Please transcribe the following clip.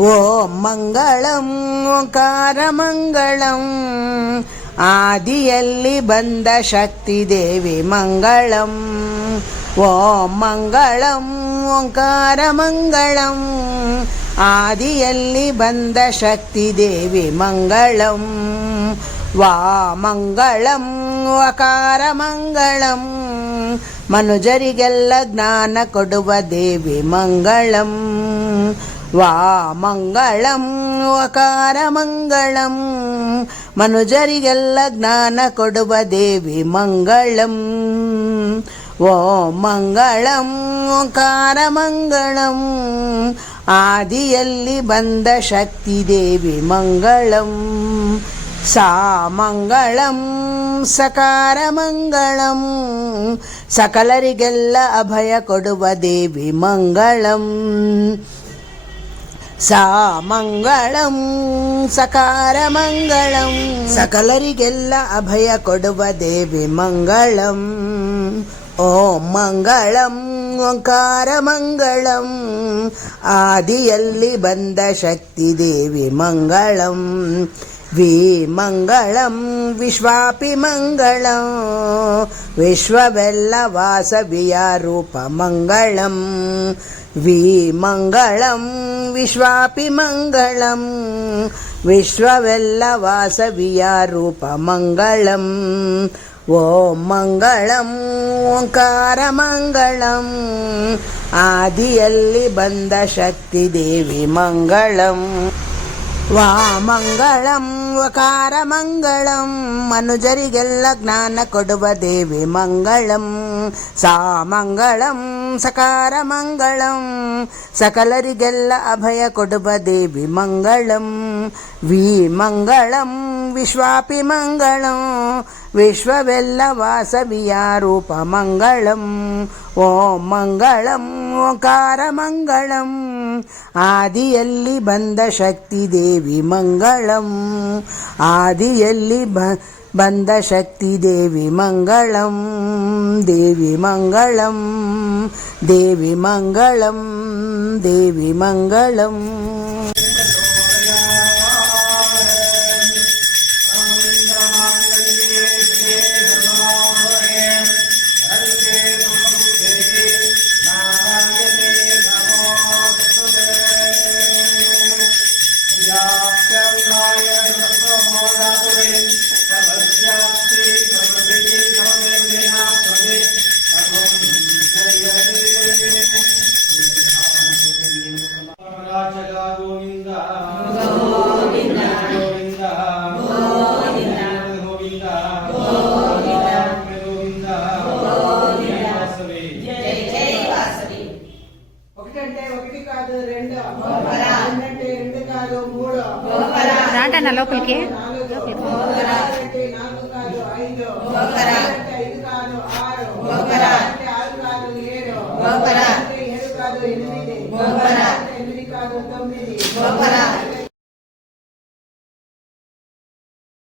ಓಂ ಮಂಗಳಂ ಓಂಕಾರ ಮಂಗಳಂ ಆದಿಯಲ್ಲಿ ಬಂದ ಶಕ್ತಿ ದೇವಿ ಮಂಗಳಂ. ಓಂ ಮಂಗಳಂ ಓಂಕಾರ ಮಂಗಳಂ ಆದಿಯಲ್ಲಿ ಬಂದ ಶಕ್ತಿ ದೇವಿ ಮಂಗಳಂ. ವಾ ಮಂಗಳಂ ವಕಾರ ಮಂಗಳಂ ಮನುಜರಿಗೆಲ್ಲ ಜ್ಞಾನ ಕೊಡುವ ದೇವಿ ಮಂಗಳಂ. ವಾ ಮಂಗಳಂ ವಕಾರ ಮಂಗಳಂ ಮನುಜರಿಗೆಲ್ಲ ಜ್ಞಾನ ಕೊಡುವ ದೇವಿ ಮಂಗಳಂ. ಓಂ ಮಂಗಳಂ ಓಂಕಾರ ಮಂಗಳಂ ಆದಿಯಲ್ಲಿ ಬಂದ ಶಕ್ತಿ ದೇವಿ ಮಂಗಳಂ. ಸಾ ಮಂಗಳಂ ಸಕಾರ ಮಂಗಳಂ ಸಕಲರಿಗೆಲ್ಲ ಅಭಯ ಕೊಡುವ ದೇವಿ ಮಂಗಳಂ. ಸಾ ಮಂಗಳಂ ಸಕಾರ ಮಂಗಳಂ ಸಕಲರಿಗೆಲ್ಲ ಅಭಯ ಕೊಡುವ ದೇವಿ ಮಂಗಳಂ. ಓಂ ಮಂಗಳಂ ಓಂಕಾರ ಮಂಗಳಂ ಆದಿಯಲ್ಲಿ ಬಂದ ಶಕ್ತಿ ದೇವಿ ಮಂಗಳಂ. ವಿ ಮಂಗಳಂ ವಿಶ್ವಾಪಿ ಮಂಗಳಂ ವಿಶ್ವವೆಲ್ಲ ವಾಸವಿಯ ರೂಪ ಮಂಗಳಂ. ವಿ ಮಂಗಳಂ ವಿಶ್ವಾಪಿ ಮಂಗಳಂ ವಿಶ್ವವೆಲ್ಲ ವಾಸವಿಯ ರೂಪ ಮಂಗಳಂ. ಓಂ ಮಂಗಳಂ ಓಂಕಾರ ಮಂಗಳಂ ಆದಿಯಲ್ಲಿ ಬಂದ ಶಕ್ತಿ ದೇವಿ ಮಂಗಳಂ. ವಾ ಮಂಗಳಂ ವಕಾರ ಮಂಗಳಂ ಮನುಜರಿಗೆಲ್ಲ ಜ್ಞಾನ ಕೊಡುವ ದೇವಿ ಮಂಗಳಂ. ಸಾ ಮಂಗಳಂ ಸಕಾರ ಮಂಗಳಂ ಸಕಲರಿಗೆಲ್ಲ ಅಭಯ ಕೊಡುವ ದೇವಿ ಮಂಗಳಂ. ವಿ ಮಂಗಳಂ ವಿಶ್ವಾಪಿ ಮಂಗಳಂ ವಿಶ್ವವೆಲ್ಲ ವಾಸವಿಯ ರೂಪ ಮಂಗಳಂ. ಓಂ ಮಂಗಳಂ ಓಂಕಾರ ಮಂಗಳಂ ಆದಿಯಲ್ಲಿ ಬಂದ ಶಕ್ತಿ ದೇವಿ ಮಂಗಳಂ. ಆದಿಯಲ್ಲಿ ಬಂದ ಶಕ್ತಿ ದೇವಿ ಮಂಗಳಂ. ದೇವಿ ಮಂಗಳಂ ದೇವಿ ಮಂಗಳಂ ದೇವಿ ಮಂಗಳಂ. రాంటన్నా లోపలికి గోపరా